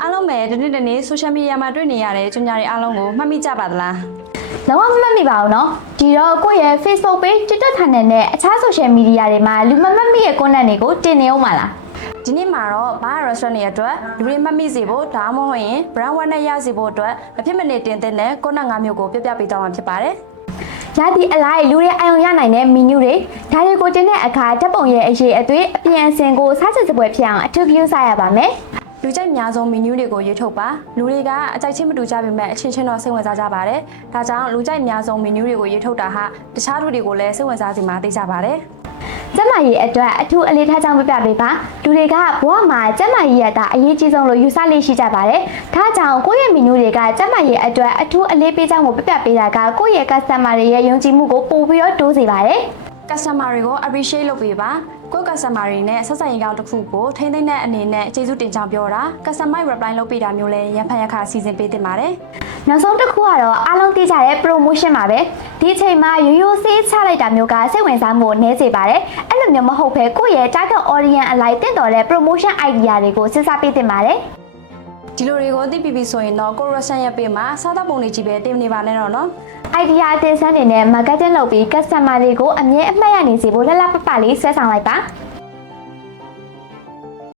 အားလုံးပဲဒီနေ့ social media မှာတွေ့နေရတဲ့ကြောင်ညာတွေအားလုံးကိုမှတ်မိကြပါသလား လုံးဝမမှတ်မိပါဘူးနော်ဒီတော့ကိုယ့်ရဲ့ Facebook page TikTok channel နဲ့အခြား social media တွေမှာလူမမှတ်မိရဲ့ content တွေကိုတင်နေအောင်ပါလား ဒီနေ့မှာတော့ဘာ restaurant တွေအတွက်လူတွေမှတ်မိစေဖို့ဒါမှမဟုတ်ရင် brand awareness ရစေဖို့အတွက်မဖြစ်မနေတင်တဲ့ content 5မျိုးကိုပြပြပေးသွားမှာဖြစ်ပါတယ် ရာသီအလိုက်လူတွေအာရုံရနိုင်တဲ့ menu တွေဒါတွေကိုတင်တဲ့အခါဓာတ်ပုံရဲ့အရေးအသွေးအပြန်အစင်ကိုစားစစ်စပွဲဖြစ်အောင်အထူးပြုစားရပါမယ် လူကြိုက်များဆုံး menu တွေကိုရွေးထုတ်ပါလူတွေကအကြိုက်ချင်းမတူကြပေမဲ့အချင်းချင်းတော့စိတ်ဝင်စားကြပါတယ်ဒါကြောင့်လူကြိုက်များဆုံး menu တွေကိုရွေးထုတ်တာဟာတခြားလူတွေကိုလည်းစိတ်ဝင်စားစေမှာသိကြပါတယ် ကျမကြီးအတွက်အထူးအလေးထားကြောင်းပြပြပေးပါလူတွေကဘဝမှာကျမကြီးရတာအရေးကြီးဆုံးလို့ယူဆလေးရှိကြပါတယ်ဒါကြောင့်ကိုယ့်ရဲ့ menu တွေကကျမကြီးအတွက်အထူးအလေးပေးကြောင်းကိုပြပြပေးတာကကိုယ့်ရဲ့ customer တွေရဲ့ယုံကြည်မှုကိုပို့ပြီးတော့တိုးစေပါတယ် customer တွေကို appreciate လုပ်ပေးပါကိုယ့် customer တွေနဲ့ဆက်ဆံရေးကောင်းတစ်ခုကိုထိန်းသိမ်းတဲ့အနေနဲ့ကျေးဇူးတင်ကြောင်းပြောတာ customer reply လုပ်ပေးတာမျိုးလဲရန်ဖန်ရခါစီစဉ်ပေးတင်ပါတယ် နောက်ဆုံးတစ်ခုကတော့အားလုံးသိကြတဲ့ promotion ပါပဲဒီအချိန်မှာရိုးရိုးစေးချလိုက်တာမျိုးကစိတ်ဝင်စားမှုနည်းစေပါတယ်အဲ့လိုမျိုးမဟုတ်ဘဲကိုယ့်ရဲ့ target audience အလိုက်တင့်တော်တဲ့ promotion idea တွေကိုစဉ်းစားပေးတင်ပါတယ် ဒီလိုတွေကိုသိပြီးဆိုရင်တော့ကို restaurant ရဲ့ပေးမှာစားသောက်ပုံတွေကြီးပဲတင်နေပါနဲ့တော့နော် idea အသစ်ဆန်းတွေနဲ့ marketing လုပ်ပြီး customer တွေကိုအမြဲအမှတ်ရနေစေဖို့လှလှပပလေးဆွဲဆောင်လိုက်ပါ